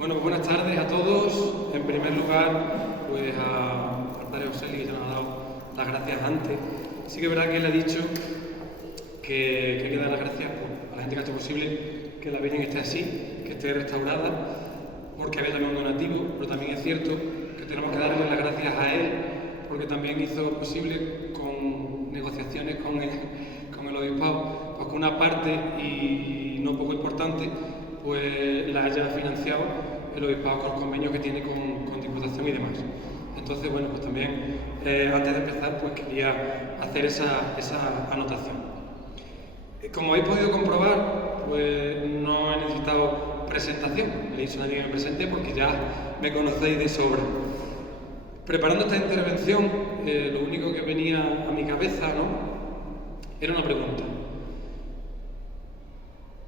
Bueno, pues buenas tardes a todos. En primer lugar, pues al padre José Luis, que nos ha dado las gracias antes. Sí que es verdad que él ha dicho que hay que dar las gracias a la gente que ha hecho posible que la Virgen esté así, que esté restaurada, porque había también un donativo, pero también es cierto que tenemos que darle las gracias a él, porque también hizo posible con negociaciones con el obispado, pues que una parte, y no poco importante, pues la haya financiado el obispado con los convenios que tiene con Diputación y demás. Entonces, bueno, pues también antes de empezar, pues quería hacer esa anotación. Como habéis podido comprobar, pues no he necesitado presentación. Le he dicho a nadie que me presente porque ya me conocéis de sobra. Preparando esta intervención, lo único que venía a mi cabeza, era una pregunta.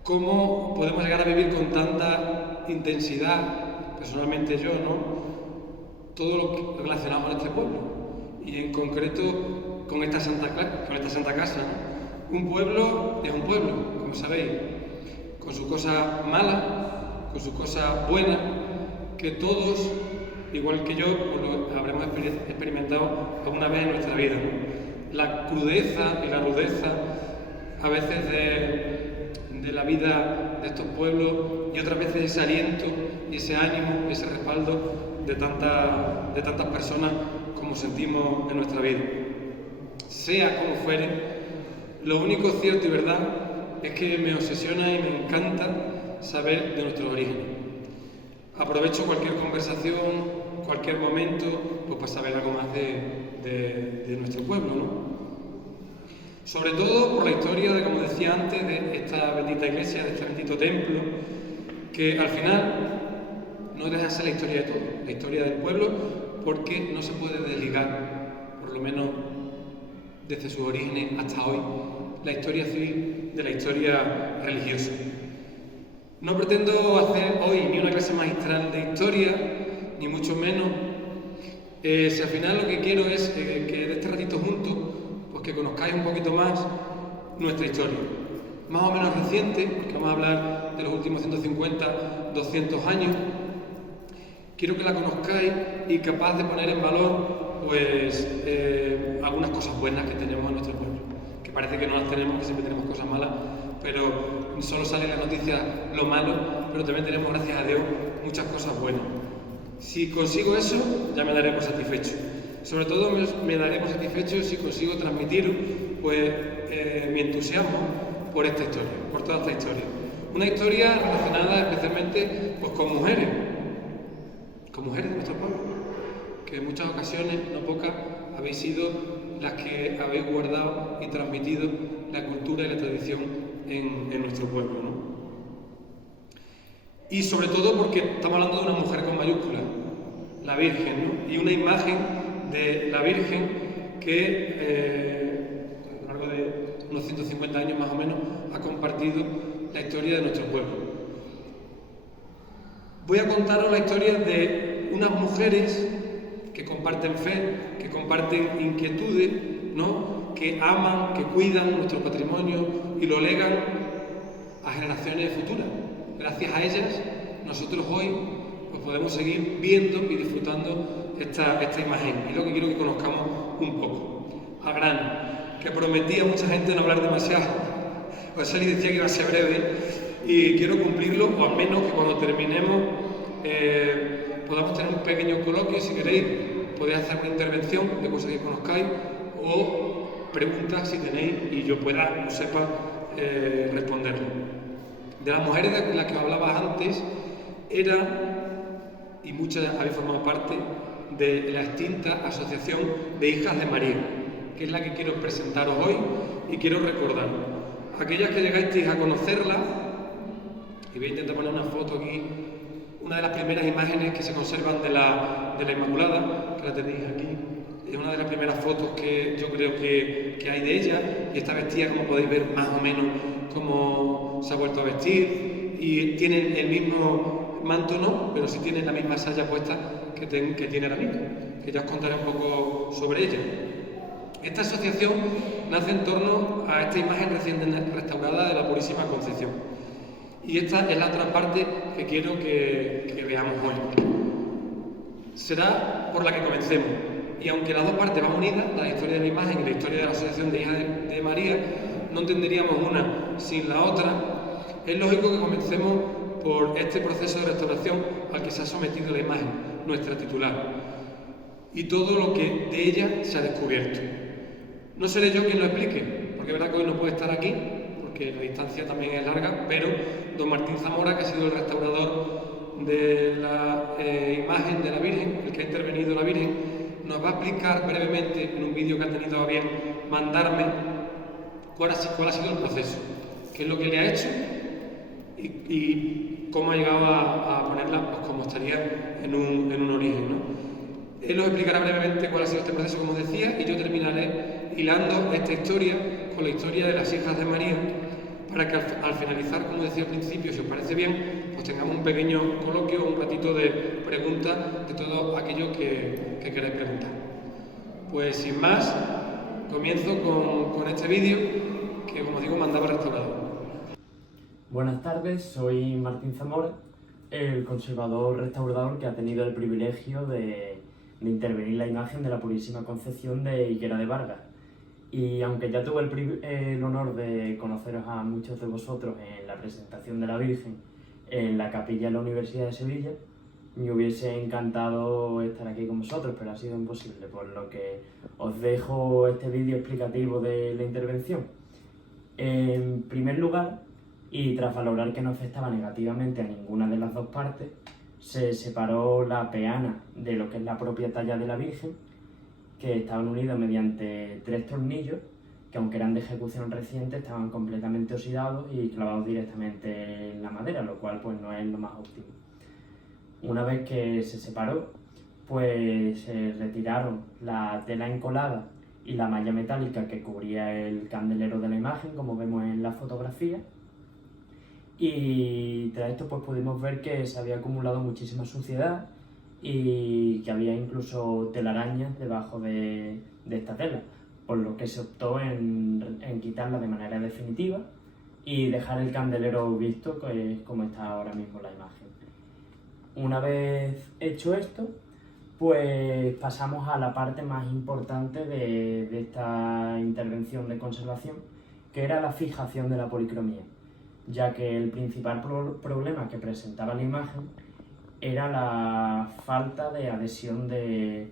¿Cómo podemos llegar a vivir con tanta intensidad, personalmente yo, todo lo que relacionado con este pueblo? Y en concreto con esta Santa Casa, Un pueblo es un pueblo, como sabéis, con sus cosas malas, con sus cosas buenas, que todos, igual que yo, pues lo habremos experimentado alguna vez en nuestra vida, La crudeza y la rudeza, a veces de la vida de estos pueblos, y otras veces ese aliento y ese ánimo y ese respaldo de tantas personas como sentimos en nuestra vida. Sea como fuere, lo único cierto y verdad es que me obsesiona y me encanta saber de nuestros orígenes. Aprovecho cualquier conversación, cualquier momento, pues para saber algo más de nuestro pueblo, Sobre todo por la historia de, como decía antes, de esta bendita iglesia, de este bendito templo, que al final no deja de ser la historia de todo, la historia del pueblo, porque no se puede desligar, por lo menos desde sus orígenes hasta hoy, la historia civil de la historia religiosa. No pretendo hacer hoy ni una clase magistral de historia, ni mucho menos. Si al final lo que quiero es que de este ratito juntos, pues que conozcáis un poquito más nuestra historia. Más o menos reciente, porque vamos a hablar de los últimos 150, 200 años. Quiero que la conozcáis y capaz de poner en valor, pues, algunas cosas buenas que tenemos en nuestro pueblo. Que parece que no las tenemos, que siempre tenemos cosas malas, pero solo sale en las noticias lo malo, pero también tenemos, gracias a Dios, muchas cosas buenas. Si consigo eso, ya me daré por satisfecho. Sobre todo me daré por satisfecho si consigo transmitir, pues, mi entusiasmo por esta historia, por toda esta historia. Una historia relacionada especialmente, pues, con mujeres de nuestro pueblo, que en muchas ocasiones, no pocas, habéis sido las que habéis guardado y transmitido la cultura y la tradición en nuestro pueblo, Y sobre todo porque estamos hablando de una mujer con mayúsculas, la Virgen, Y una imagen de la Virgen que a lo largo de unos 150 años más o menos ha compartido la historia de nuestro pueblo. Voy a contaros la historia de unas mujeres que comparten fe, que comparten inquietudes, que aman, que cuidan nuestro patrimonio y lo legan a generaciones futuras. Gracias a ellas, nosotros hoy pues podemos seguir viendo y disfrutando esta imagen. Y lo que quiero que conozcamos un poco. A grano, que prometí a mucha gente no hablar demasiado. José Luis decía que iba a ser breve y quiero cumplirlo, o al menos que cuando terminemos podamos tener un pequeño coloquio. Si queréis, podéis hacer una intervención de cosas que conozcáis o preguntas si tenéis y yo pueda o sepa responderlo. De las mujeres de las que hablaba antes, y muchas habéis formado parte de la extinta Asociación de Hijas de María, que es la que quiero presentaros hoy y quiero recordar. Aquellas que llegasteis a conocerla, y voy a intentar poner una foto aquí, una de las primeras imágenes que se conservan de la Inmaculada, que la tenéis aquí, es una de las primeras fotos que yo creo que hay de ella, y está vestida, como podéis ver, más o menos como se ha vuelto a vestir, y tienen el mismo manto, pero sí tienen la misma saya puesta que tiene la Virgen, que ya os contaré un poco sobre ella. Esta asociación nace en torno a esta imagen recién restaurada de la Purísima Concepción. Y esta es la otra parte que quiero que veamos hoy. Será por la que comencemos. Y aunque las dos partes van unidas, la historia de la imagen y la historia de la Asociación de Hijas de María, no entenderíamos una sin la otra, es lógico que comencemos por este proceso de restauración al que se ha sometido la imagen, nuestra titular, y todo lo que de ella se ha descubierto. No seré yo quien lo explique, porque es verdad que hoy no puede estar aquí, porque la distancia también es larga, pero don Martín Zamora, que ha sido el restaurador de la imagen de la Virgen, el que ha intervenido la Virgen, nos va a explicar brevemente en un vídeo que ha tenido a bien mandarme cuál ha sido el proceso, qué es lo que le ha hecho y cómo ha llegado a ponerla pues, como estaría en un origen, ¿no? Él nos explicará brevemente cuál ha sido este proceso, como os decía, y yo terminaré hilando esta historia con la historia de las hijas de María, para que al finalizar, como decía al principio, si os parece bien, pues tengamos un pequeño coloquio, un ratito de preguntas de todo aquello que queráis preguntar. Pues sin más, comienzo con este vídeo que, como digo, mandaba el restaurador. Buenas tardes, soy Martín Zamora, el conservador restaurador que ha tenido el privilegio de intervenir la imagen de la Purísima Concepción de Higuera de Vargas. Y aunque ya tuve el honor de conoceros a muchos de vosotros en la presentación de la Virgen en la capilla de la Universidad de Sevilla, me hubiese encantado estar aquí con vosotros, pero ha sido imposible, por lo que os dejo este vídeo explicativo de la intervención. En primer lugar, y tras valorar que no afectaba negativamente a ninguna de las dos partes, se separó la peana de lo que es la propia talla de la Virgen, que estaban unidos mediante 3 tornillos, que aunque eran de ejecución reciente, estaban completamente oxidados y clavados directamente en la madera, lo cual pues no es lo más óptimo. Una vez que se separó, pues se retiraron la tela encolada y la malla metálica que cubría el candelero de la imagen, como vemos en la fotografía, y tras esto pues pudimos ver que se había acumulado muchísima suciedad y que había incluso telarañas debajo de esta tela, por lo que se optó en quitarla de manera definitiva y dejar el candelero visto como está ahora mismo la imagen. Una vez hecho esto, pues pasamos a la parte más importante de esta intervención de conservación, que era la fijación de la policromía, ya que el principal problema que presentaba la imagen era la falta de adhesión de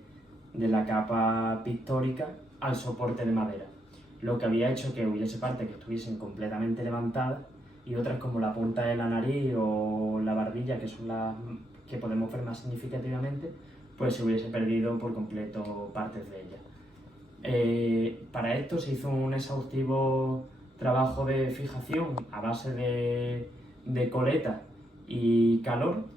la capa pictórica al soporte de madera, lo que había hecho que hubiese partes que estuviesen completamente levantadas y otras como la punta de la nariz o la barbilla, que son las que podemos ver más significativamente, pues se hubiese perdido por completo partes de ella. Para esto se hizo un exhaustivo trabajo de fijación a base de coleta y calor,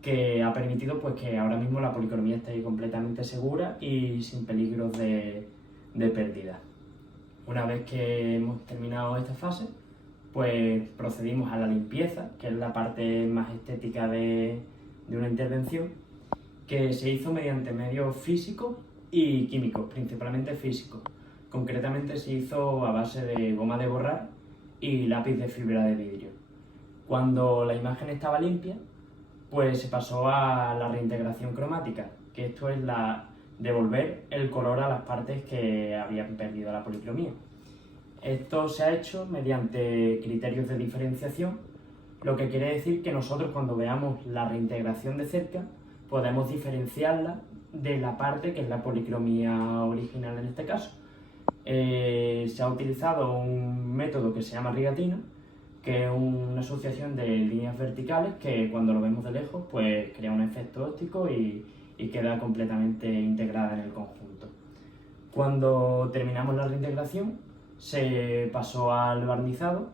que ha permitido pues, que ahora mismo la policromía esté completamente segura y sin peligros de pérdida. Una vez que hemos terminado esta fase, pues procedimos a la limpieza, que es la parte más estética de una intervención, que se hizo mediante medios físicos y químicos, principalmente físicos. Concretamente se hizo a base de goma de borrar y lápiz de fibra de vidrio. Cuando la imagen estaba limpia, pues se pasó a la reintegración cromática, que esto es devolver el color a las partes que habían perdido la policromía. Esto se ha hecho mediante criterios de diferenciación, lo que quiere decir que nosotros cuando veamos la reintegración de cerca podemos diferenciarla de la parte que es la policromía original en este caso. Se ha utilizado un método que se llama rigatina, que es una asociación de líneas verticales que cuando lo vemos de lejos pues crea un efecto óptico y queda completamente integrada en el conjunto. Cuando terminamos la reintegración se pasó al barnizado,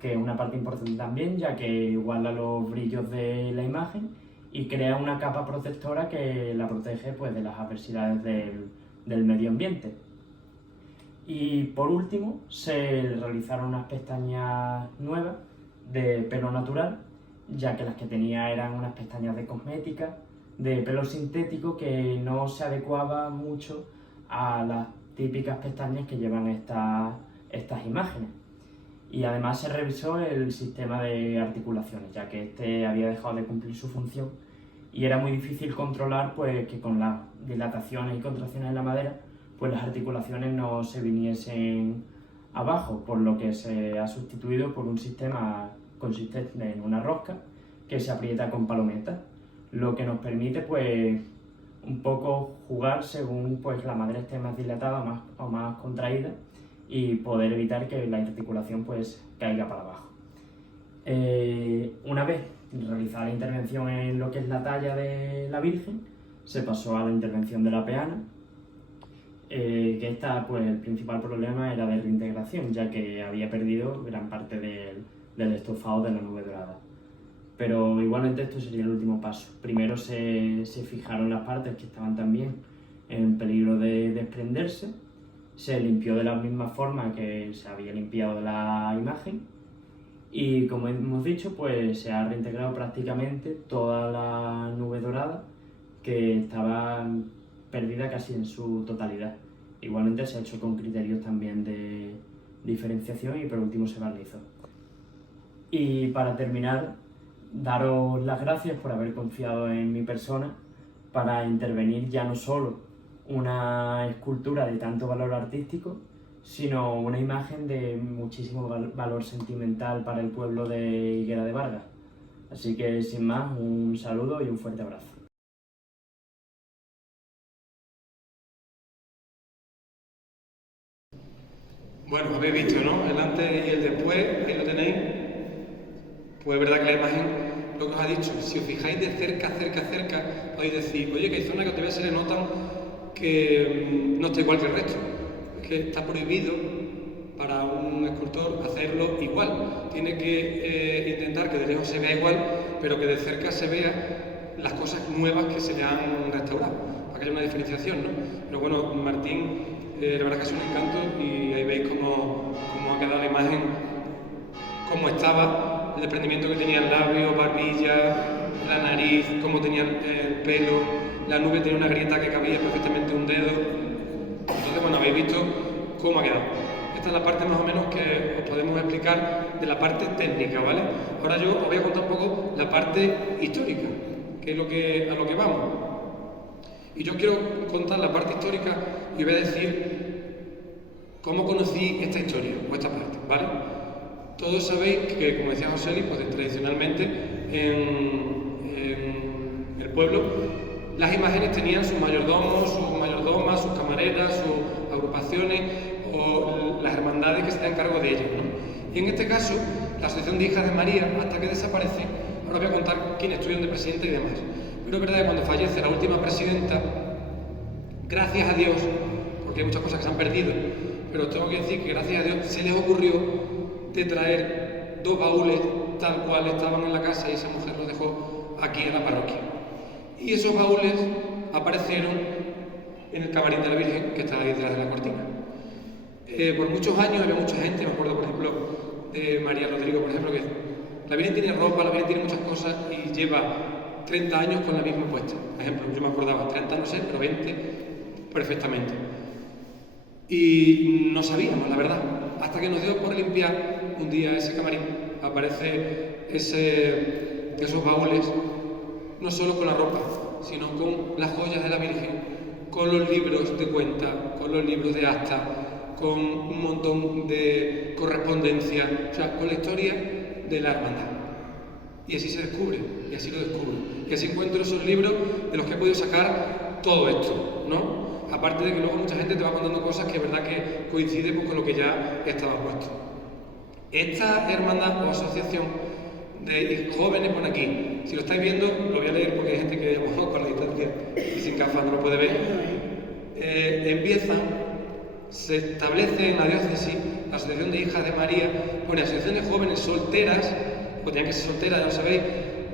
que es una parte importante también, ya que iguala los brillos de la imagen y crea una capa protectora que la protege pues, de las adversidades del medio ambiente. Y por último se realizaron unas pestañas nuevas de pelo natural, ya que las que tenía eran unas pestañas de cosmética, de pelo sintético, que no se adecuaba mucho a las típicas pestañas que llevan estas imágenes. Y además se revisó el sistema de articulaciones, ya que este había dejado de cumplir su función y era muy difícil controlar pues, que con las dilataciones y contracciones en la madera pues las articulaciones no se viniesen abajo, por lo que se ha sustituido por un sistema consistente en una rosca que se aprieta con palometas, lo que nos permite pues un poco jugar según pues la madera esté más dilatada o más contraída y poder evitar que la articulación pues caiga para abajo. Una vez realizada la intervención en lo que es la talla de la Virgen, se pasó a la intervención de la peana, que esta, pues el principal problema era de reintegración, ya que había perdido gran parte del estofado de la nube dorada. Pero igualmente esto sería el último paso. Primero se fijaron las partes que estaban también en peligro de desprenderse, se limpió de la misma forma que se había limpiado de la imagen y, como hemos dicho, pues se ha reintegrado prácticamente toda la nube dorada que estaba perdida casi en su totalidad. Igualmente se ha hecho con criterios también de diferenciación y por último se barnizó. Y para terminar, daros las gracias por haber confiado en mi persona para intervenir ya no solo una escultura de tanto valor artístico, sino una imagen de muchísimo valor sentimental para el pueblo de Higuera de Vargas. Así que, sin más, un saludo y un fuerte abrazo. Bueno, habéis visto, ¿no? El antes y el después, ahí lo tenéis. Pues es verdad que la imagen, lo que os ha dicho, si os fijáis de cerca, podéis decir, oye, que hay zonas que todavía se le notan que no está igual que el resto. Es que está prohibido para un escultor hacerlo igual. Tiene que intentar que de lejos se vea igual, pero que de cerca se vea las cosas nuevas que se le han restaurado, para que haya una diferenciación, ¿no? Pero bueno, Martín, la verdad es que es un encanto y ahí veis cómo ha quedado la imagen, cómo estaba, el desprendimiento que tenía el labio, barbilla, la nariz, cómo tenía el pelo, la nube tenía una grieta que cabía perfectamente un dedo. Entonces, bueno, habéis visto cómo ha quedado. Esta es la parte más o menos que os podemos explicar de la parte técnica, ¿vale? Ahora yo os voy a contar un poco la parte histórica, que es a lo que vamos. Y yo quiero contar la parte histórica y os voy a decir cómo conocí esta historia, o esta parte, ¿vale? Todos sabéis que, como decía José Luis, pues tradicionalmente en el pueblo las imágenes tenían sus mayordomos, sus mayordomas, sus camareras, sus agrupaciones o las hermandades que se dan cargo de ellas, ¿no? Y en este caso, la Asociación de Hijas de María, hasta que desaparece, ahora voy a contar quién estuvieron de presidenta y demás. Pero es verdad que cuando fallece la última presidenta, gracias a Dios, porque hay muchas cosas que se han perdido, pero os tengo que decir que gracias a Dios se les ocurrió de traer 2 baúles tal cual estaban en la casa y esa mujer los dejó aquí en la parroquia. Y esos baúles aparecieron en el camarín de la Virgen que está ahí detrás de la cortina. Por muchos años había mucha gente, me acuerdo por ejemplo de María Rodrigo, por ejemplo, que la Virgen tiene ropa, la Virgen tiene muchas cosas y lleva 30 años con la misma puesta. Por ejemplo, yo me acordaba, 30 no sé, pero 20 perfectamente. Y no sabíamos, la verdad, hasta que nos dio por limpiar un día ese camarín, aparece esos baúles, no solo con la ropa, sino con las joyas de la Virgen, con los libros de cuenta, con los libros de acta, con un montón de correspondencia, o sea, con la historia de la hermandad. Y así se descubre, y así lo descubro. Y así encuentro esos libros de los que he podido sacar todo esto, ¿no? Aparte de que luego mucha gente te va contando cosas que es verdad que coincide pues, con lo que ya estaba puesto. Esta hermandad o asociación de jóvenes, pone aquí, si lo estáis viendo, lo voy a leer porque hay gente que con la distancia y sin gafas no lo puede ver. Se establece en la diócesis la Asociación de Hijas de María, pone asociación de jóvenes solteras, o tenían que ser solteras, ya lo sabéis,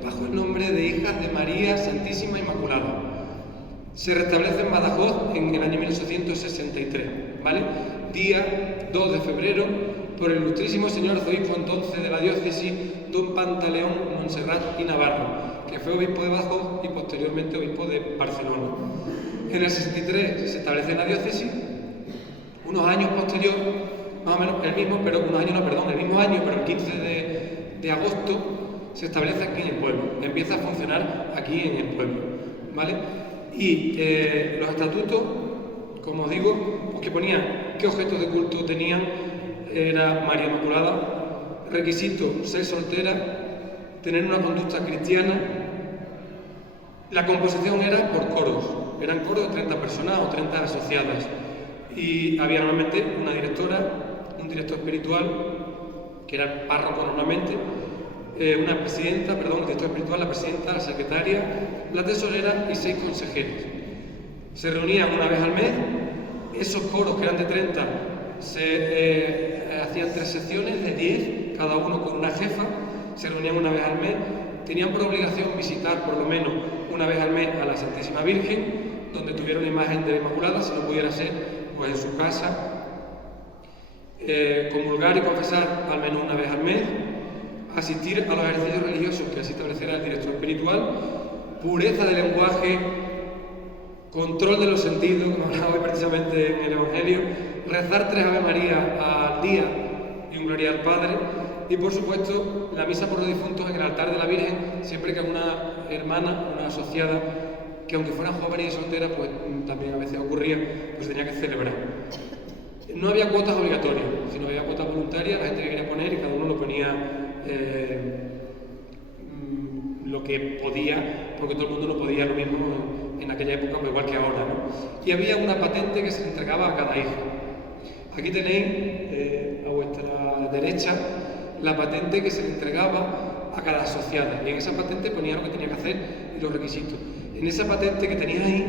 bajo el nombre de Hijas de María Santísima Inmaculada. Se restablece en Badajoz en el año 1863, ¿vale? Día 2 de febrero, por el ilustrísimo señor arzobispo entonces de la diócesis, don Pantaleón Montserrat y Navarro, que fue obispo de Badajoz y posteriormente obispo de Barcelona. En el 63 se establece en la diócesis. Unos años posterior, más o menos el mismo, pero el mismo año, pero el 15 de agosto se establece aquí en el pueblo, empieza a funcionar aquí en el pueblo, ¿vale? Y los estatutos, como os digo, pues que ponían qué objetos de culto tenían, era María Inmaculada, requisito ser soltera, tener una conducta cristiana. La composición era por coros, eran coros de 30 personas o 30 asociadas, y había normalmente una directora, un director espiritual, que era el párroco normalmente, una presidenta, el director espiritual, la presidenta, la secretaria, la tesorera y 6 consejeros. Se reunían una vez al mes, esos coros que eran de 30 se hacían 3 secciones de 10, cada uno con una jefa, se reunían una vez al mes, tenían por obligación visitar por lo menos una vez al mes a la Santísima Virgen, donde tuviera una imagen de la Inmaculada, si no pudiera ser, pues en su casa, comulgar y confesar al menos una vez al mes, asistir a los ejercicios religiosos que así estableciera el director espiritual, pureza de lenguaje, control de los sentidos, como hablaba hoy precisamente en el Evangelio, rezar 3 Ave María al día y un Gloria al Padre, y por supuesto la misa por los difuntos en el altar de la Virgen, siempre que una hermana, una asociada, que aunque fueran jóvenes y solteras, pues también a veces ocurría, pues tenía que celebrar. No había cuotas obligatorias, sino había cuotas voluntarias, la gente que quería poner y cada uno lo ponía lo que podía, porque todo el mundo no podía lo mismo en aquella época, pues igual que ahora, ¿no? Y había una patente que se entregaba a cada hija. Aquí tenéis a vuestra derecha la patente que se le entregaba a cada asociada, y en esa patente ponía lo que tenía que hacer y los requisitos. En esa patente que teníais ahí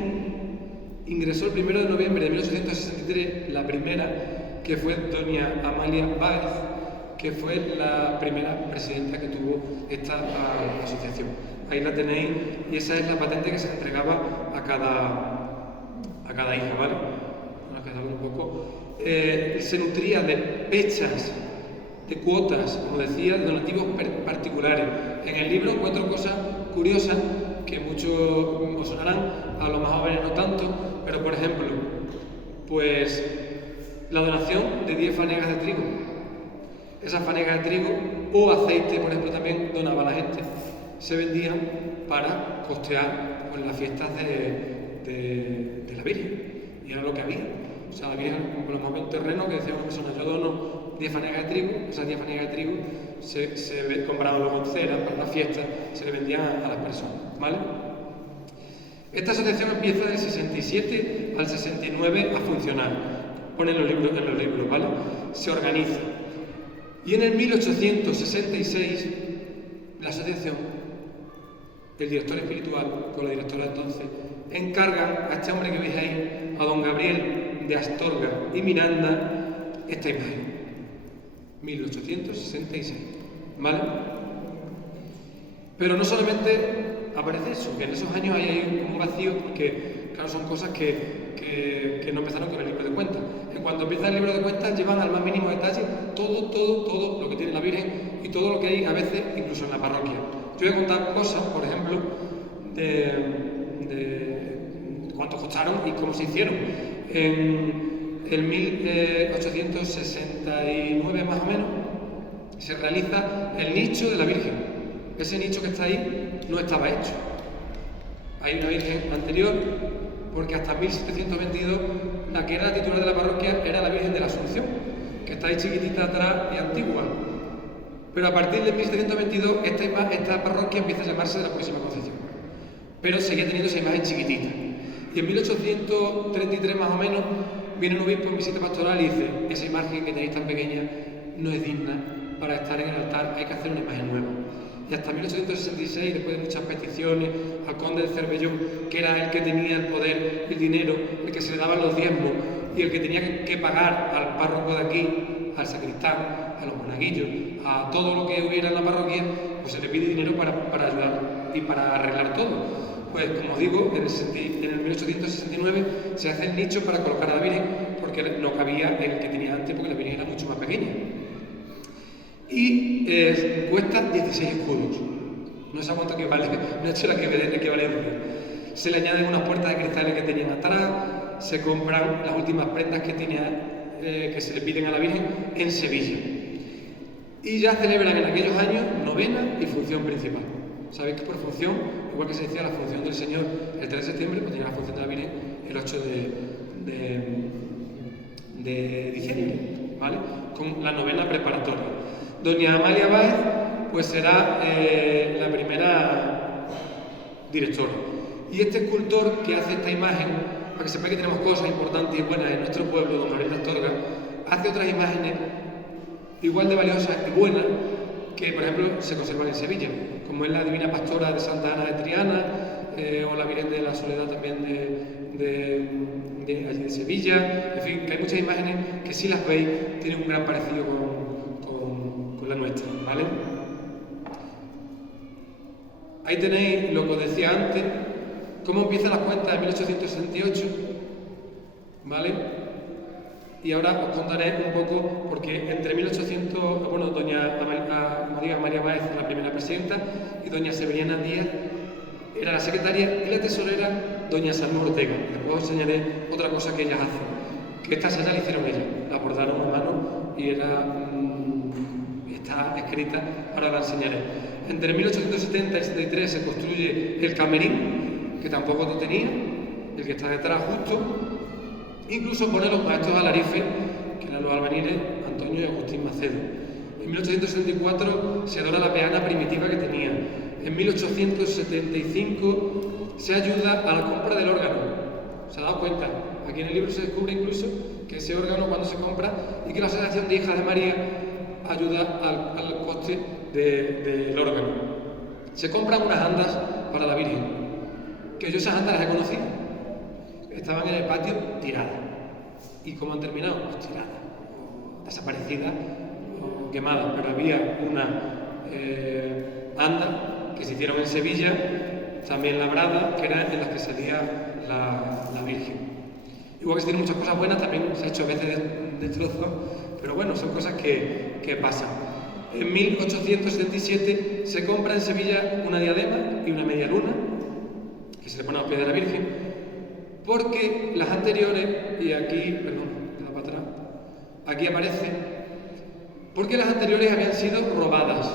ingresó el 1 de noviembre de 1863 la primera, que fue doña Amalia Báez, que fue la primera presidenta que tuvo esta asociación. Ahí la tenéis, y esa es la patente que se entregaba a cada hija, ¿vale? Vamos a quedarlo un poco. Se nutría de pechas, de cuotas, como decía, de donativos particulares. En el libro encuentro cosas curiosas que muchos os sonarán, a los más jóvenes no tanto, pero por ejemplo, pues la donación de 10 fanegas de trigo. Esas fanegas de trigo o aceite, por ejemplo, también donaba la gente. Se vendían para costear pues, las fiestas de la Virgen. Y era lo que había. O sea, la Virgen compraba un terreno que decía una persona, yo dono 10 fanegas de trigo, esas 10 fanegas de trigo se compraban luego en cera para las fiestas, se le vendían a las personas, ¿vale? Esta asociación empieza del 67 al 69 a funcionar, ponen los libros, ¿vale? Se organiza. Y en el 1866, la asociación, el director espiritual, con la directora entonces, encargan a este hombre que veis ahí, a don Gabriel de Astorga y Miranda, esta imagen. 1866, ¿vale? Pero no solamente aparece eso, que en esos años hay un vacío, porque, claro, son cosas que no empezaron con el libro de cuentas. En cuanto empieza el libro de cuentas, llevan al más mínimo detalle todo lo que tiene la Virgen y todo lo que hay a veces incluso en la parroquia. Yo voy a contar cosas, por ejemplo, de cuánto costaron y cómo se hicieron. En 1869 más o menos se realiza el nicho de la Virgen. Ese nicho que está ahí no estaba hecho. Hay una Virgen anterior, porque hasta 1722 la que era la titular de la parroquia era la Virgen de la Asunción, que está ahí chiquitita atrás y antigua. Pero a partir de 1722 esta parroquia empieza a llamarse de la Purísima Concepción, pero seguía teniendo esa imagen chiquitita. Y en 1833 más o menos viene un obispo en visita pastoral y dice: esa imagen que tenéis tan pequeña no es digna para estar en el altar, hay que hacer una imagen nueva. Y hasta 1866, después de muchas peticiones al conde de Cervellón, que era el que tenía el poder, el dinero, el que se le daban los diezmos y el que tenía que pagar al párroco de aquí, al sacristán, a los monaguillos, a todo lo que hubiera en la parroquia, pues se le pide dinero para ayudar y para arreglar todo. Pues como digo, en el 1869 se hace el nicho para colocar a la Virgen, porque no cabía el que tenía antes, porque la Virgen era mucho más pequeña. Y cuesta 16 escudos. No sé a cuánto equivale, no he hecho la equivalencia. Se le añaden unas puertas de cristales que tenían atrás, se compran las últimas prendas que tenía que se le piden a la Virgen en Sevilla. Y ya celebran en aquellos años novena y función principal. Sabéis que por función, igual que se decía la función del Señor el 3 de septiembre, pues tenía la función de la Virgen el 8 de diciembre, ¿vale? Con la novena preparatoria. Doña Amalia Báez pues será la primera directora. Y este escultor que hace esta imagen, para que sepáis que tenemos cosas importantes y buenas en nuestro pueblo, don Gabriel de Astorga, hace otras imágenes igual de valiosas y buenas que, por ejemplo, se conservan en Sevilla, como es la Divina Pastora de Santa Ana de Triana, o la Virgen de la Soledad también de Sevilla. En fin, que hay muchas imágenes que, si las veis, tienen un gran parecido con la nuestra, ¿vale? Ahí tenéis lo que os decía antes, cómo empiezan las cuentas en 1868, ¿vale? Y ahora os contaré un poco, porque entre 1800, bueno, doña María Báez, la primera presidenta, y doña Severiana Díaz era la secretaria, y la tesorera, doña Salud Ortega. Después os enseñaré otra cosa que ellas hacen, que esta saya la hicieron ellas, la bordaron a mano y está escrita, ahora la enseñaré. Entre 1870 y 73 se construye el camerín, que tampoco lo tenía, el que está detrás justo. Incluso pone los maestros alarife, que eran los albañiles Antonio y Agustín Macedo. En 1874 se dora la peana primitiva que tenía. En 1875 se ayuda a la compra del órgano. ¿Se ha dado cuenta? Aquí en el libro se descubre incluso que ese órgano, cuando se compra, y que la Asociación de Hijas de María ayuda al coste del órgano. Se compran unas andas para la Virgen, que yo esas andas las he conocido. Estaban en el patio tiradas. ¿Y cómo han terminado? Pues tiradas, desaparecidas, o quemadas. Pero había una anda que se hicieron en Sevilla, también labradas, que eran en las que salía la Virgen. Igual que se tienen muchas cosas buenas, también se ha hecho a veces de trozos, pero bueno, son cosas que pasan. En 1877 se compra en Sevilla una diadema y una media luna, que se le pone a los pies de la Virgen, porque las anteriores, y aquí, perdón, queda para atrás, aquí aparece, porque las anteriores habían sido robadas.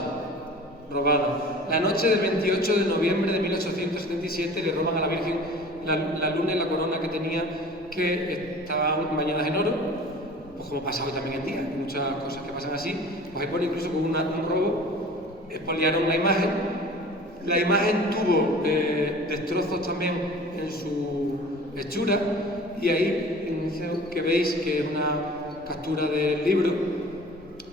La noche del 28 de noviembre de 1877 le roban a la Virgen la luna y la corona que tenía, que estaban bañadas en oro, pues como pasa hoy también en día, hay muchas cosas que pasan así, pues ahí pone incluso con un robo, expoliaron la imagen. La imagen tuvo destrozos también en su hechura, y ahí que veis que es una captura del libro,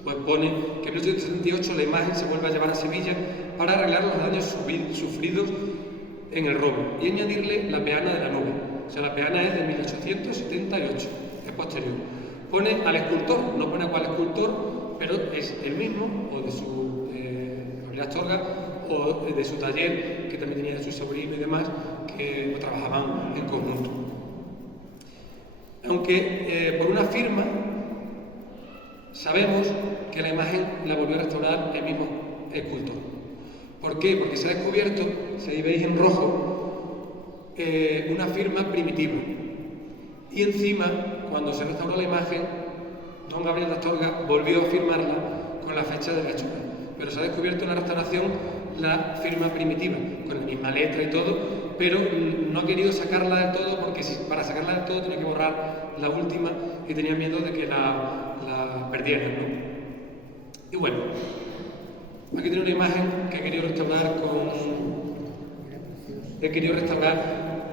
pues pone que en 1878 la imagen se vuelve a llevar a Sevilla para arreglar los daños sufridos en el robo y añadirle la peana de la nube. O sea, la peana es de 1878, es posterior. Pone al escultor, no pone a cuál escultor, pero es el mismo, o de su Gabriel Astorga, o de su taller, que también tenía de su sobrino y demás, que trabajaban en conjunto. Aunque por una firma sabemos que la imagen la volvió a restaurar el mismo escultor. ¿Por qué? Porque se ha descubierto, si ahí veis en rojo, una firma primitiva. Y encima, cuando se restauró la imagen, don Gabriel de Astorga volvió a firmarla con la fecha de la hechura. Pero se ha descubierto en la restauración la firma primitiva, con la misma letra y todo, pero no ha querido sacarla del todo, porque para sacarla del todo tenía que borrar la última y tenía miedo de que la perdieran, ¿no? Y bueno, aquí tiene una imagen que he querido restaurar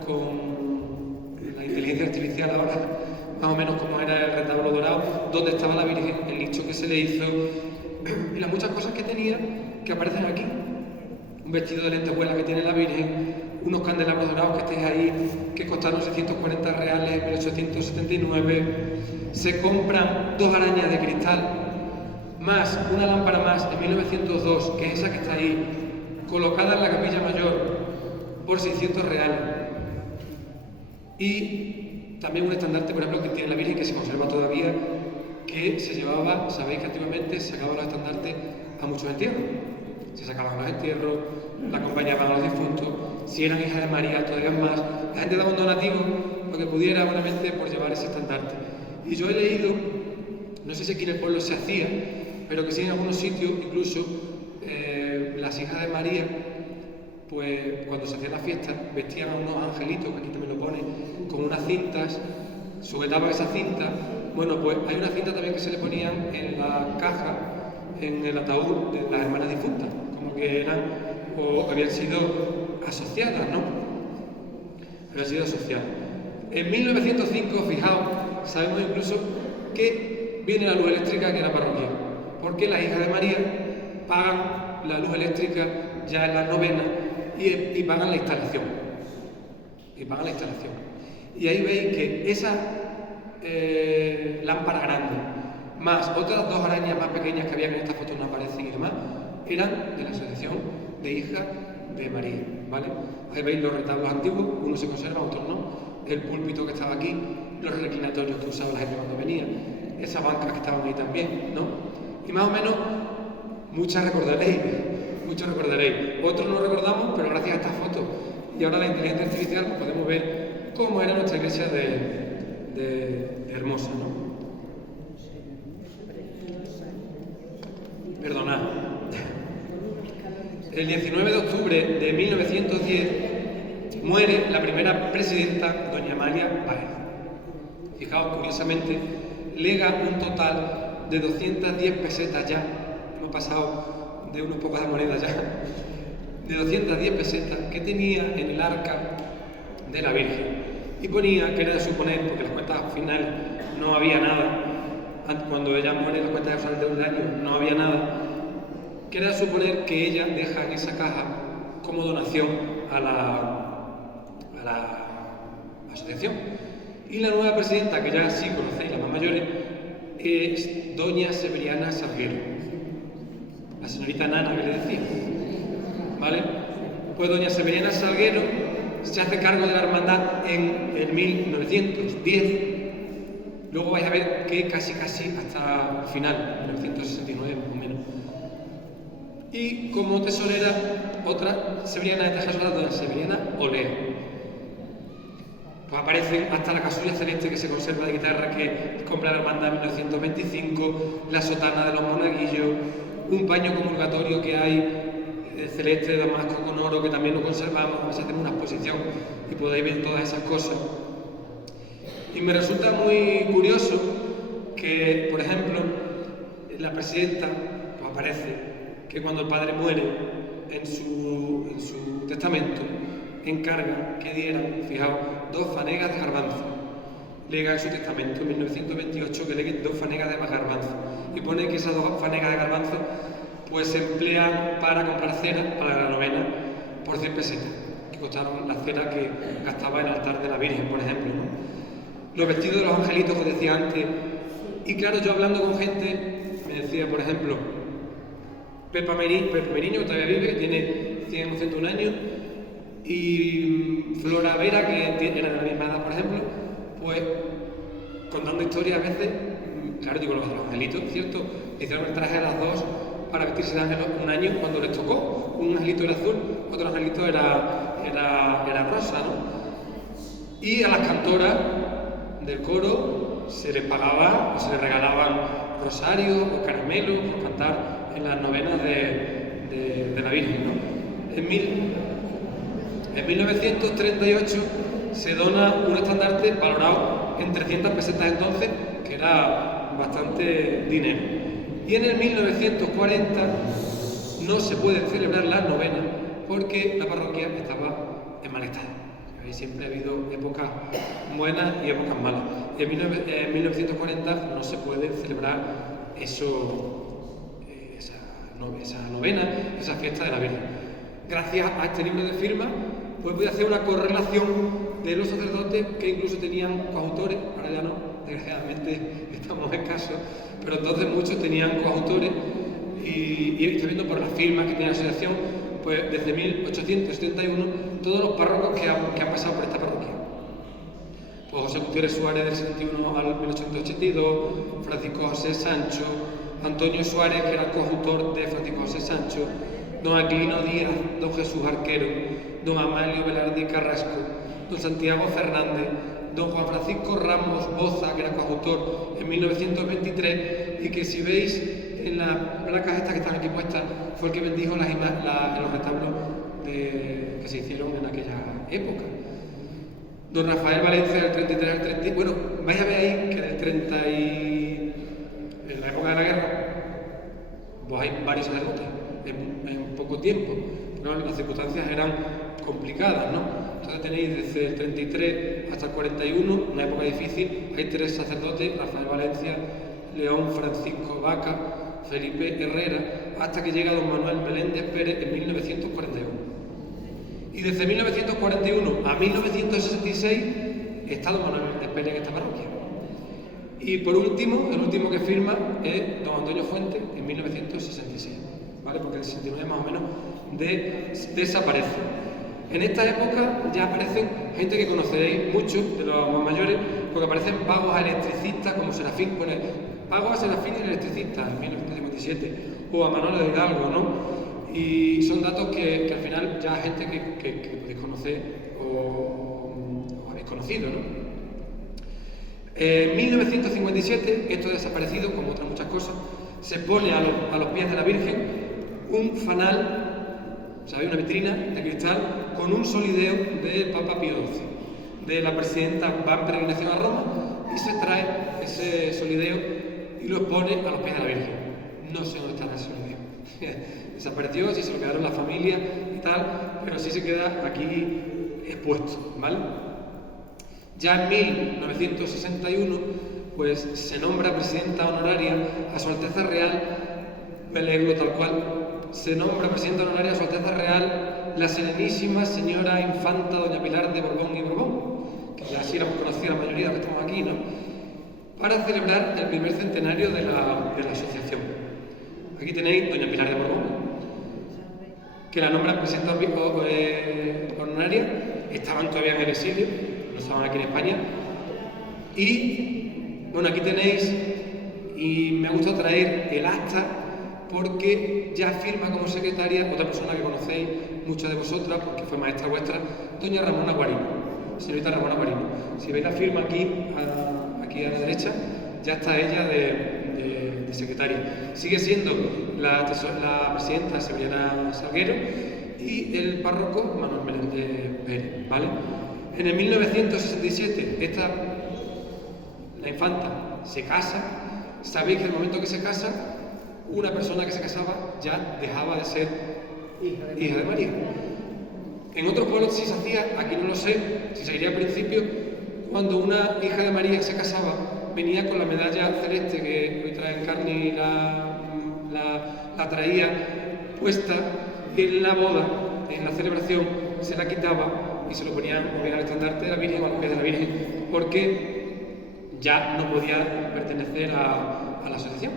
con la inteligencia artificial ahora, más o menos como era el retablo dorado, donde estaba la Virgen, el nicho que se le hizo y las muchas cosas que tenía que aparecen aquí. Un vestido de lentejuela que tiene la Virgen, unos candelabros dorados que estéis ahí, que costaron 640 reales en 1879. Se compran 2 arañas de cristal, más una lámpara más en 1902, que es esa que está ahí, colocada en la capilla mayor, por 600 reales. Y también un estandarte, por ejemplo, que tiene la Virgen, que se conserva todavía, que se llevaba, sabéis que antiguamente se sacaban los estandartes a muchos entierros. Se sacaban los entierros, la acompañaban a los difuntos, si eran hijas de María todavía más, la gente daba un donativo, lo que pudiera, buenamente, por llevar ese estandarte. Y yo he leído no sé si aquí en el pueblo se hacía, pero que sí en algunos sitios, incluso las hijas de María, pues cuando se hacía la fiesta, vestían a unos angelitos, que aquí también lo pone, con unas cintas, sujetaban esa cinta. Bueno, pues hay una cinta también que se le ponían en la caja, en el ataúd de las hermanas difuntas, como que eran o habían sido asociadas, ¿no? Habían sido asociadas. En 1905, fijaos, sabemos incluso que viene la luz eléctrica aquí en la parroquia, porque las hijas de María pagan la luz eléctrica ya en la novena y pagan la instalación. Y ahí veis que esa lámpara grande, más otras dos arañas más pequeñas que había en esta foto no aparecen y demás, eran de la Asociación de Hijas de María, ¿vale? Ahí veis los retablos antiguos, unos se conservan, otros no. El púlpito que estaba aquí, los reclinatorios que usaba la gente cuando venía, esas bancas que estaban ahí también, ¿no? Y más o menos, muchos recordaréis, otros no recordamos, pero gracias a estas fotos y ahora la inteligencia artificial pues podemos ver cómo era nuestra iglesia de hermosa, ¿no? Perdonad. El 19 de octubre de 1910 muere la primera presidenta, doña Amalia Báez. Fijaos, curiosamente, lega un total de 210 pesetas ya. Hemos pasado de unos pocas monedas ya. De 210 pesetas que tenía en el arca de la Virgen. Y ponía que era de suponer, porque las cuentas finales no había nada, cuando ella muere, las cuentas de final de un año no había nada, que era de suponer que ella deja en esa caja como donación a la asociación. Y la nueva presidenta, que ya sí conocéis, las más mayores, es doña Severiana Salguero, la señorita Nana que le decía, ¿vale? Pues doña Severiana Salguero se hace cargo de la hermandad en el 1910. Luego vais a ver que casi hasta el final, 1969 más o menos. Y como tesorera, otra Severiana de Tejas, doña Severiana Olea. Pues aparecen hasta la casulla celeste que se conserva de guitarra que compra la hermandad en 1925, la sotana de los monaguillos, un paño comulgatorio que hay celeste de damasco con oro que también lo conservamos, a ver si hacemos una exposición y podéis ver todas esas cosas. Y me resulta muy curioso que, por ejemplo, la presidenta pues aparece que cuando el padre muere en su testamento encarga que dieran, fijaos, 2 fanegas de garbanzo. Lega en su testamento en 1928 que leguen 2 fanegas de garbanzo y pone que esas 2 fanegas de garbanzo pues se emplean para comprar cera para la novena por 100 pesetas, que costaron la cera que gastaba el altar de la Virgen, por ejemplo, ¿no? Los vestidos de los angelitos que decía antes. Y claro, yo hablando con gente, me decía, por ejemplo, Pepa Meriño, que todavía vive, que tiene 100 o 101 años, y Flora Vera, que era de la misma edad, por ejemplo, pues contando historias a veces, claro, digo, los angelitos, ¿cierto? Hicieron el traje a las 2 para vestirse de ángeles un año cuando les tocó. Un angelito era azul, otro angelito era rosa, ¿no? Y a las cantoras del coro se les pagaba o se les regalaban rosarios o caramelos por cantar en las novenas de la Virgen, ¿no? En 1938 se dona un estandarte valorado en 300 pesetas entonces, que era bastante dinero. Y en el 1940 no se pueden celebrar las novenas porque la parroquia estaba en mal estado. Ahí siempre ha habido épocas buenas y épocas malas. En 1940 no se puede celebrar esa novena, esa fiesta de la Virgen. Gracias a este libro de firmas, pues voy a hacer una correlación de los sacerdotes que incluso tenían coautores, ahora ya no, desgraciadamente estamos escasos, pero entonces muchos tenían coautores y estoy viendo por las firmas que tiene la asociación, pues desde 1871 todos los párrocos que han pasado por esta parroquia. Pues José Gutiérrez Suárez del 71 al 1882, Francisco José Sancho, Antonio Suárez, que era coautor de Francisco José Sancho, don Aquilino Díaz, don Jesús Arquero, don Amalio Velarde Carrasco, don Santiago Fernández, don Juan Francisco Ramos Boza, que era coautor en 1923, y que si veis en las placas estas que están aquí puestas, fue el que bendijo los retablos que se hicieron en aquella época. Don Rafael Valencia del 33 al 30, bueno, vais a ver ahí que del 30 en la época de la guerra, pues hay varios sacerdotes en poco tiempo, ¿no? Las circunstancias eran complicadas, ¿no? Entonces tenéis desde el 33 hasta el 41, una época difícil, hay 3 sacerdotes, Rafael Valencia, León Francisco Vaca, Felipe Herrera, hasta que llega don Manuel Meléndez Pérez en 1941. Y desde 1941 a 1966 está don Manuel Meléndez Pérez en esta parroquia. Y por último, el último que firma es don Antonio Fuentes en 1966, ¿vale? Porque el 69 más o menos desaparece. En esta época ya aparecen gente que conoceréis mucho de los más mayores, porque aparecen pagos a electricistas como Serafín, pone pagos a Serafín y electricistas en 1957, o a Manolo de Hidalgo, ¿no? Y son datos que al final ya gente que podéis conocer o habéis conocido, ¿no? En 1957, esto ha desaparecido, como otras muchas cosas, se pone a los pies de la Virgen un fanal, ¿sabéis? Una vitrina de cristal con un solideo del Papa Pío XII. De la presidenta va en peregrinación a Roma y se trae ese solideo y lo pone a los pies de la Virgen. No sé dónde está ese solideo. Desapareció, sí se lo quedaron la familia y tal, pero sí se queda aquí expuesto, ¿vale? Ya en 1961, pues se nombra presidenta honoraria a Su Alteza Real, voy a leerlo tal cual, se nombra presidenta honoraria a Su Alteza Real la Serenísima Señora Infanta Doña Pilar de Borbón y Borbón, que ya así la hemos conocido la mayoría de los que estamos aquí, ¿no? Para celebrar el primer centenario de la asociación. Aquí tenéis Doña Pilar de Borbón, que la nombra presidenta honoraria, estaban todavía en el exilio, no estaban aquí en España. Y bueno, aquí tenéis, y me ha gustado traer el acta porque ya firma como secretaria otra persona que conocéis, muchas de vosotras, porque fue maestra vuestra, doña Ramona Guarino, señorita Ramona Guarino. Si veis la firma aquí a la derecha, ya está ella de secretaria. Sigue siendo la presidenta Severiana Salguero y el párroco Manuel Meléndez Pérez, ¿vale? En el 1967, la infanta se casa. Sabéis que en el momento que se casa, una persona que se casaba ya dejaba de ser hija de María. En otros pueblos sí se hacía, aquí no lo sé, si seguiría al principio, cuando una hija de María se casaba, venía con la medalla celeste que hoy trae en carne y la traía puesta en la boda, en la celebración, se la quitaba y se lo ponían o bien al estandarte de la Virgen o a los pies de la Virgen, porque ya no podía pertenecer a la asociación.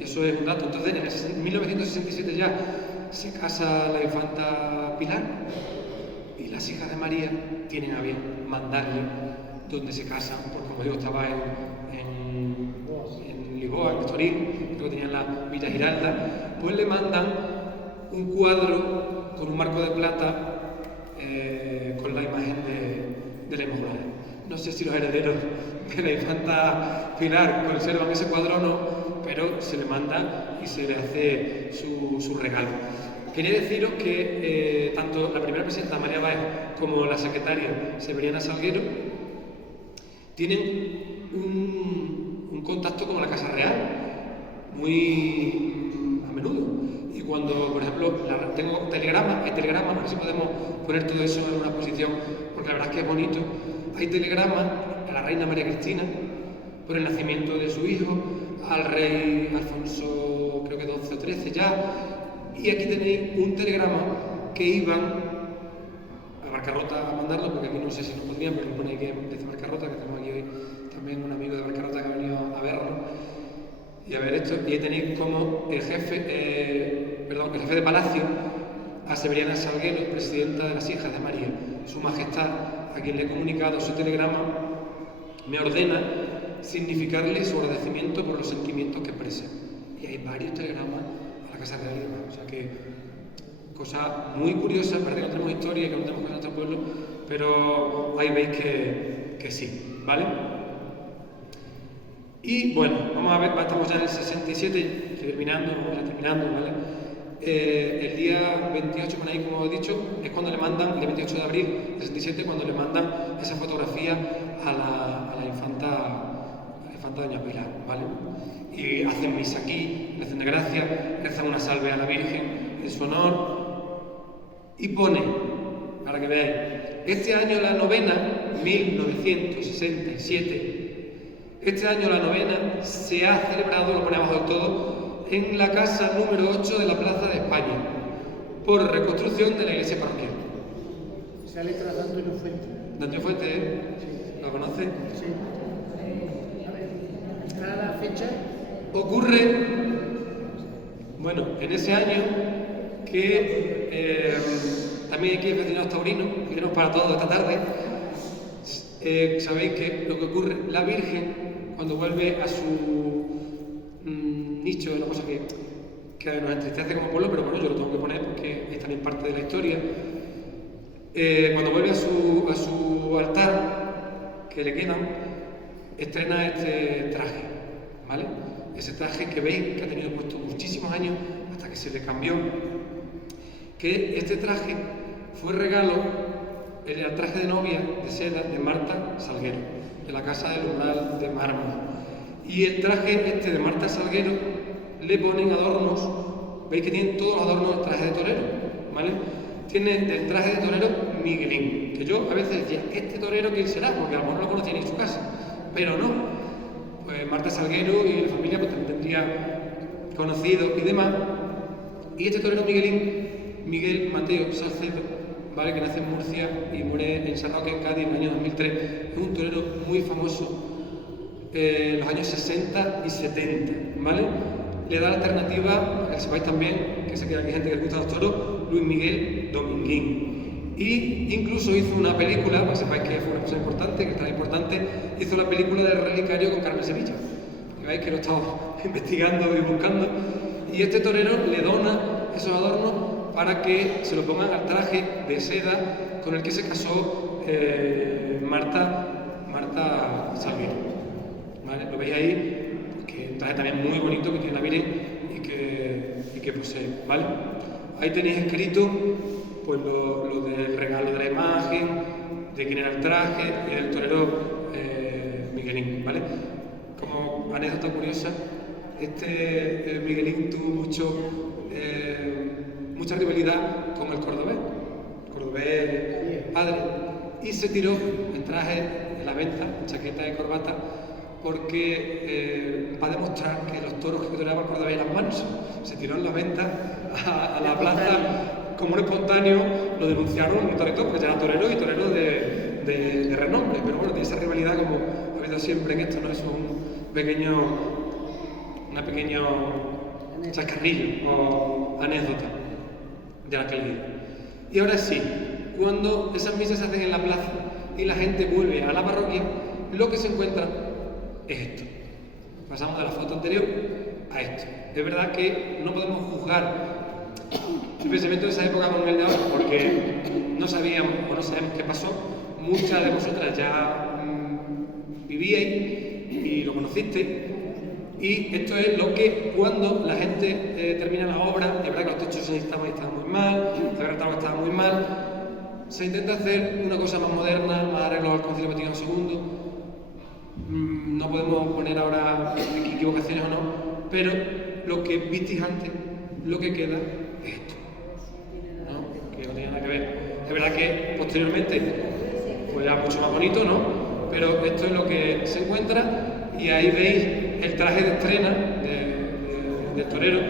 Y eso es un dato. Entonces, en 1967 ya se casa la infanta Pilar y las hijas de María tienen a bien mandarle donde se casan, porque como digo, estaba en Lisboa, en Estoril, creo que tenían la Villa Giralda, pues le mandan un cuadro con un marco de plata con la imagen de la Inmaculada. No sé si los herederos de la infanta Pilar conservan ese cuadro o no, pero se le manda y se le hace su regalo. Quería deciros que tanto la primera presidenta María Báez como la secretaria Severiana Salguero tienen un contacto con la Casa Real muy a menudo. Y cuando, por ejemplo, tengo telegramas, hay telegramas, a ver si podemos poner todo eso en una posición, porque la verdad es que es bonito. Hay telegramas a la reina María Cristina por el nacimiento de su hijo, al rey Alfonso, creo que 12 o 13 ya, y aquí tenéis un telegrama que iban a Barcarrota a mandarlo, porque aquí no sé si lo pondrían, pero pone que desde Barcarrota, que tenemos aquí hoy también un amigo de Barcarrota que ha venido a verlo. Y a ver esto, y ahí tenéis como el jefe de Palacio, a Severiana Salguero, presidenta de las hijas de María, Su Majestad, a quien le he comunicado su telegrama, me ordena significarle su agradecimiento por los sentimientos que expresa. Y hay varios telegramas a la Casa Real y demás. O sea que, cosa muy curiosa, parece que no tenemos historia y que no tenemos que en nuestro pueblo, pero ahí veis que que sí, ¿vale? Y bueno, vamos a ver, estamos ya en el 67, terminando, ¿vale? El día 28, por ahí, como he dicho, es cuando le mandan, el día 28 de abril del 67, cuando le mandan esa fotografía a la infanta Doña Pilar, ¿vale? Y hacen misa aquí, le hacen de gracia, rezan una salve a la Virgen en su honor y pone, para que veáis, este año la novena, 1967, este año la novena se ha celebrado, lo pone abajo del todo, en la casa número 8 de la Plaza de España, por reconstrucción de la iglesia parroquial. Esa letra de Antonio Fuente. De Antonio Fuente, ¿eh? Sí. ¿Lo conoce? Sí. A ver, ¿está la fecha? Ocurre, bueno, en ese año que también aquí aficionados taurinos, que no es para todos esta tarde, sabéis que lo que ocurre, la Virgen, cuando vuelve a su nicho, es una cosa que nos entristece como pueblo, pero bueno, yo lo tengo que poner porque es también parte de la historia. Cuando vuelve a su altar, que le quedan, estrena este traje, ¿vale? Ese traje que veis que ha tenido puesto muchísimos años hasta que se le cambió. Que este traje fue regalo, el traje de novia de seda de Marta Salguero, de la Casa del Umbral de Mármol. Y el traje este de Marta Salguero le ponen adornos, veis que tienen todos los adornos del traje de torero, ¿vale? Tiene del traje de torero Miguelín, que yo a veces decía, ¿este torero quién será? Porque a lo mejor no lo conocía ni en su casa, pero no. Pues Marta Salguero y la familia pues tendría conocido y demás. Y este torero Miguelín, Miguel Mateo Salcedo, ¿vale? Que nace en Murcia y muere en San Roque, en Cádiz, en el año 2003, es un torero muy famoso en los años 60 y 70, ¿vale? Le da la alternativa, para que sepáis también, que sé que hay gente que le gusta los toros, Luis Miguel Dominguín. Y incluso hizo una película, para que sepáis que fue una cosa importante, que está importante, hizo la película del Relicario con Carmen Sevilla. Y veis que lo he estado investigando y buscando. Y este torero le dona esos adornos para que se lo pongan al traje de seda con el que se casó Marta Salguero. ¿Vale? Lo veis ahí, que es un traje también muy bonito que tiene la Virgen y que posee, ¿vale? Ahí tenéis escrito pues lo del regalo de la imagen, de quién era el traje y del torero Miguelín, ¿vale? Como anécdota curiosa, Miguelín tuvo mucha rivalidad con el cordobés padre, y se tiró en traje en la venta, chaqueta y corbata, porque para demostrar que los toros que toreaba el cordobés eran mansos, se tiró en la venta a la plaza como un espontáneo, lo denunciaron un torero, porque ya era torero y torero de renombre, pero bueno, tiene esa rivalidad como ha habido siempre en esto, ¿no? Es un pequeño chascarrillo o anécdota de la que leí. Y ahora sí, cuando esas misas se hacen en la plaza y la gente vuelve a la parroquia, lo que se encuentra es esto. Pasamos de la foto anterior a esto. Es verdad que no podemos juzgar el pensamiento de esa época con el de ahora porque no sabíamos o no sabemos qué pasó. Muchas de vosotras ya vivíais y lo conocisteis. Y esto es lo que cuando la gente termina la obra, es verdad que los techos estaban muy mal, la verdad estaba muy mal, se intenta hacer una cosa más moderna, más arreglos al Concilio Vaticano II. No podemos poner ahora equivocaciones o no, pero lo que visteis antes, lo que queda es esto, ¿no? Que no tiene nada que ver. Es verdad que posteriormente fue ya mucho más bonito, ¿no? Pero esto es lo que se encuentra y ahí veis el traje de estrena del torero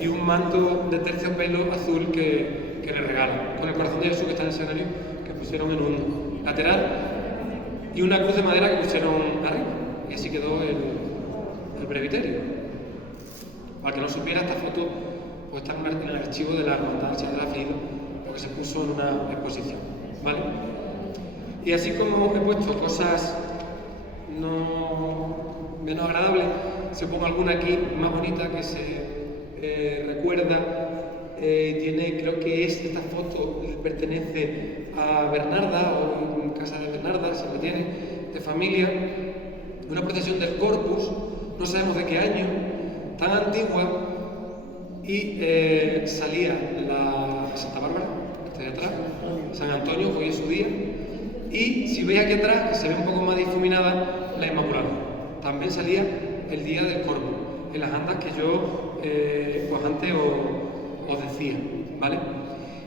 y un manto de terciopelo azul que le regalan, con el corazón de Jesús que está en el escenario, que pusieron en un lateral, y una cruz de madera que pusieron arriba, y así quedó el presbiterio. Para que no supiera, esta foto pues está en el archivo de la Hermandad del Afligido, porque se puso en una exposición, ¿vale? Y así como he puesto cosas no menos agradables, se pongo alguna aquí más bonita que se recuerda. Tiene, creo que esta foto pertenece a Bernarda, o en casa de Bernarda, se la tiene, de familia, de una procesión del Corpus, no sabemos de qué año, tan antigua, y salía la Santa Bárbara, que está ahí atrás, San Antonio, hoy es su día, y si veis aquí atrás, que se ve un poco más difuminada, la Inmaculada. También salía el día del Corpus, en las andas que yo pues antes os decía, ¿vale?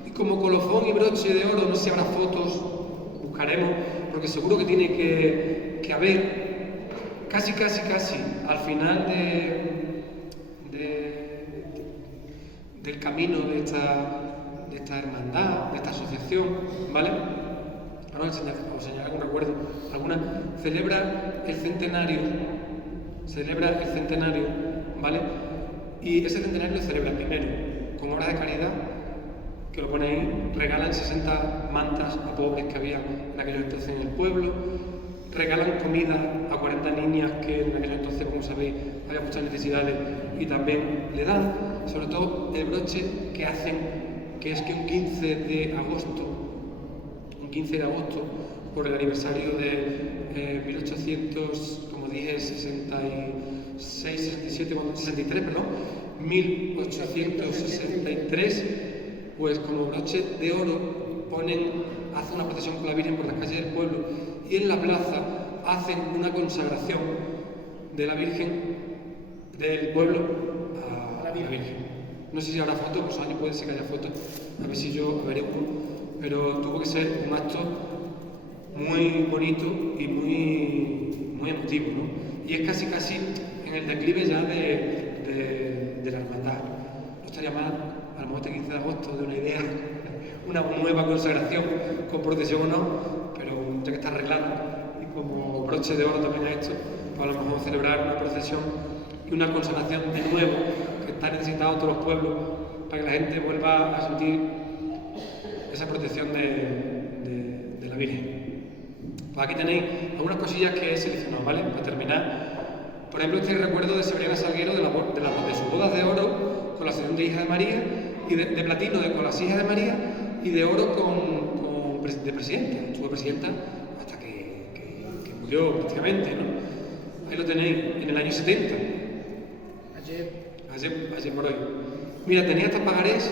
Y como colofón y broche de oro, no sé si habrá fotos, buscaremos, porque seguro que tiene que haber casi al final del camino de esta hermandad, de esta asociación, ¿vale? Ahora os enseñaré algún recuerdo. Alguna celebra el centenario, ¿vale? Y ese centenario lo celebra primero con obras de caridad, que lo pone ahí, regalan 60 mantas a pobres que había en aquellos entonces en el pueblo, regalan comida a 40 niñas que en aquellos entonces, como sabéis, había muchas necesidades y también le dan, sobre todo el broche que hacen, que es que un 15 de agosto, por el aniversario de 1800, como dije, 1863, pues como broche de oro hacen una procesión con la Virgen por las calles del pueblo y en la plaza hacen una consagración de la Virgen del pueblo a la Virgen. No sé si habrá fotos, pues años puede ser que haya fotos, a ver si yo veré uno, pero tuvo que ser un acto muy bonito y muy emotivo, ¿no? Y es casi en el declive ya de la hermandad. No estaría mal, a lo mejor este 15 de agosto, de una idea, una nueva consagración, con procesión o no, pero ya que está arreglado, y como broche de oro también a esto, pues a lo mejor celebrar una procesión y una consagración de nuevo, que está necesitado todos los pueblos, para que la gente vuelva a sentir esa protección de la Virgen. Pues aquí tenéis algunas cosillas que he seleccionado, ¿vale? Para terminar, por ejemplo, este recuerdo de Severiana Salguero de sus bodas de oro con la ascensión de hija de María, y de platino con las hijas de María, y de oro de presidenta. Estuvo presidenta hasta que murió prácticamente, ¿no? Ahí lo tenéis, en el año 70. Ayer por hoy. Mira, tenía estas pagarés,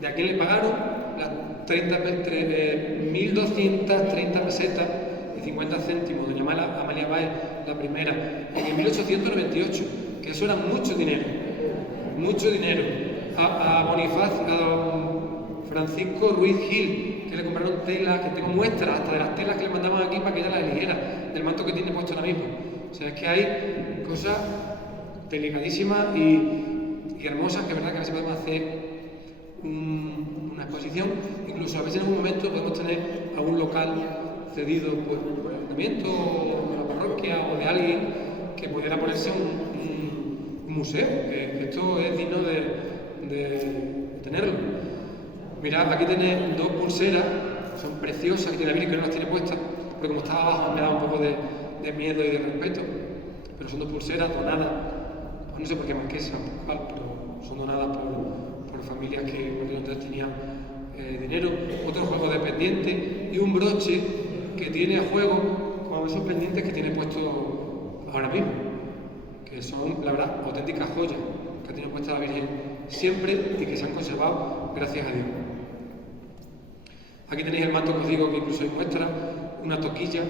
de a quién le pagaron, las 1.230 pesetas y 50 céntimos, doña Amalia Báez, la primera, en el 1898, que eso era mucho dinero. A Bonifacio, a don Francisco Ruiz Gil, que le compraron telas, que tengo muestras hasta de las telas que le mandaban aquí para que ella las eligiera, del manto que tiene puesto ahora mismo. O sea, es que hay cosas delicadísimas y hermosas, que es verdad que a veces podemos hacer una exposición, incluso a veces en algún momento podemos tener algún local cedido por el ayuntamiento o de la parroquia o de alguien que pudiera ponerse un museo, que esto es digno de tenerlo. Mirad, aquí tenéis dos pulseras, son preciosas, que tiene la Virgen, que no las tiene puestas, porque como estaba abajo me da un poco de miedo y de respeto, pero son dos pulseras donadas, no sé por qué marquesa, pero son donadas por familias que entonces tenían dinero. Otro juego de pendiente y un broche que tiene a juego con esos pendientes que tiene puesto ahora mismo, que son, la verdad, auténticas joyas que tiene puesta la Virgen siempre y que se han conservado gracias a Dios. Aquí tenéis el manto que os digo, que incluso hay muestra, una toquilla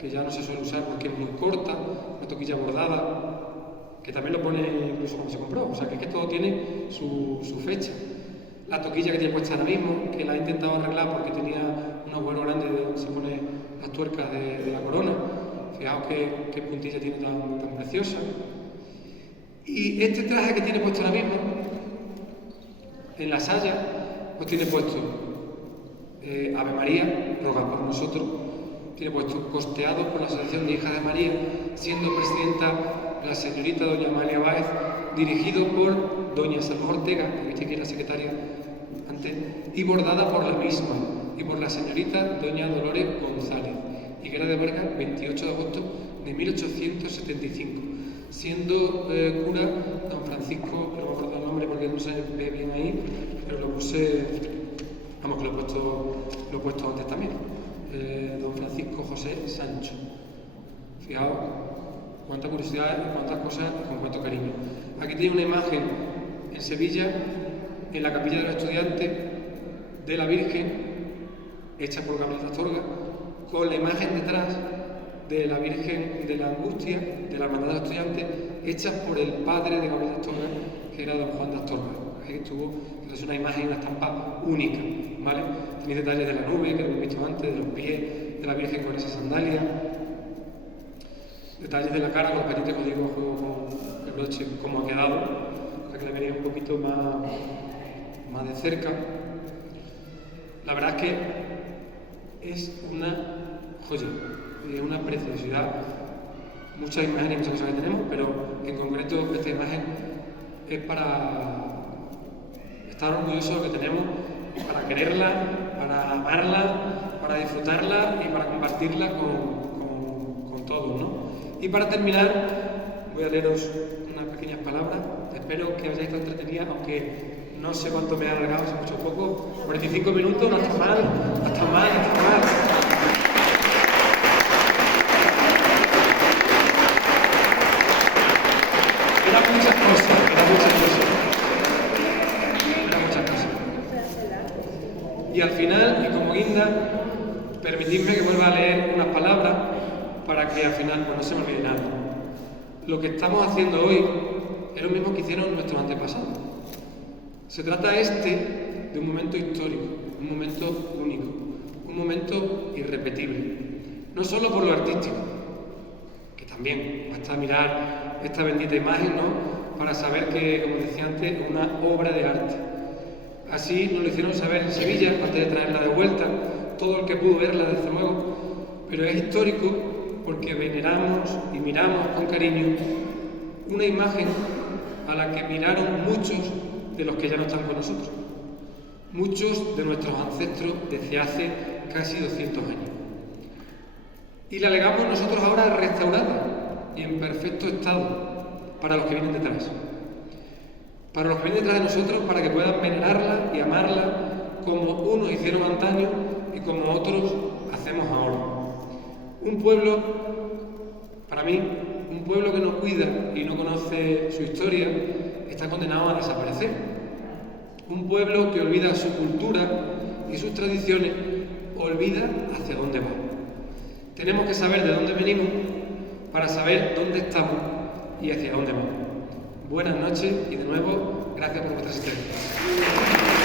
que ya no se suele usar porque es muy corta, una toquilla bordada, que también lo pone incluso cuando se compró, o sea que todo tiene su fecha. La toquilla que tiene puesta ahora mismo, que la he intentado arreglar porque tenía un agujero grande donde se pone las tuercas de la corona. Fijaos qué puntilla tiene tan preciosa. Y este traje que tiene puesto ahora mismo, en la saya, pues tiene puesto Ave María, roga por nosotros. Tiene puesto costeado por la Asociación de Hijas de María, siendo presidenta la señorita doña Amalia Báez, dirigido por doña Salva Ortega, que viste que era secretaria antes, y bordada por la misma, y por la señorita doña Dolores González, Higuera de Vargas, 28 de agosto de 1875, siendo cura don Francisco, no me acuerdo el nombre porque no se ve bien ahí, pero lo puse, vamos que lo he puesto antes también, don Francisco José Sancho. Fijaos cuánta curiosidad y cuántas cosas con cuánto cariño. Aquí tiene una imagen en Sevilla, en la capilla de los estudiantes, de la Virgen, hecha por Gabriel de Astorga, con la imagen detrás de la Virgen de la Angustia, de la Hermandad de los Estudiantes, hecha por el padre de Gabriel de Astorga, que era don Juan de Astorga. Ahí estuvo, es una imagen, una estampa única, ¿vale? Tenéis detalles de la nube, que lo hemos visto antes, de los pies de la Virgen con esa sandalia, detalles de la cara con los pendientes, como digo, con el broche, cómo ha quedado, para que la veáis un poquito más de cerca. La verdad es que es una joya, es una preciosidad. Muchas imágenes y muchas cosas que tenemos, pero en concreto esta imagen es para estar orgullosos de lo que tenemos, para quererla, para amarla, para disfrutarla y para compartirla con todos, ¿no? Y para terminar, voy a leeros unas pequeñas palabras. Espero que os hayáis estado entretenidas, aunque no sé cuánto me ha alargado, si mucho o poco. 45 minutos, no está mal, no está mal, no está mal. Eran muchas cosas. Y al final, y como guinda, permitidme que vuelva a leer unas palabras para que al final pues, no se me olvide nada. Lo que estamos haciendo hoy es lo mismo que hicieron nuestros antepasados. Se trata de un momento histórico, un momento único, un momento irrepetible. No solo por lo artístico, que también basta mirar esta bendita imagen, ¿no? Para saber que, como decía antes, es una obra de arte. Así nos lo hicieron saber en Sevilla, antes de traerla de vuelta, todo el que pudo verla, desde luego, pero es histórico porque veneramos y miramos con cariño una imagen a la que miraron muchos de los que ya no están con nosotros, muchos de nuestros ancestros desde hace casi 200 años. Y la legamos nosotros ahora restaurada y en perfecto estado para los que vienen detrás. Para los que vienen detrás de nosotros, para que puedan venerarla y amarla como unos hicieron antaño y como otros hacemos ahora. Un pueblo, para mí, un pueblo que no cuida y no conoce su historia, está condenado a desaparecer. Un pueblo que olvida su cultura y sus tradiciones, olvida hacia dónde va. Tenemos que saber de dónde venimos para saber dónde estamos y hacia dónde vamos. Buenas noches y de nuevo, gracias por vuestra asistencia.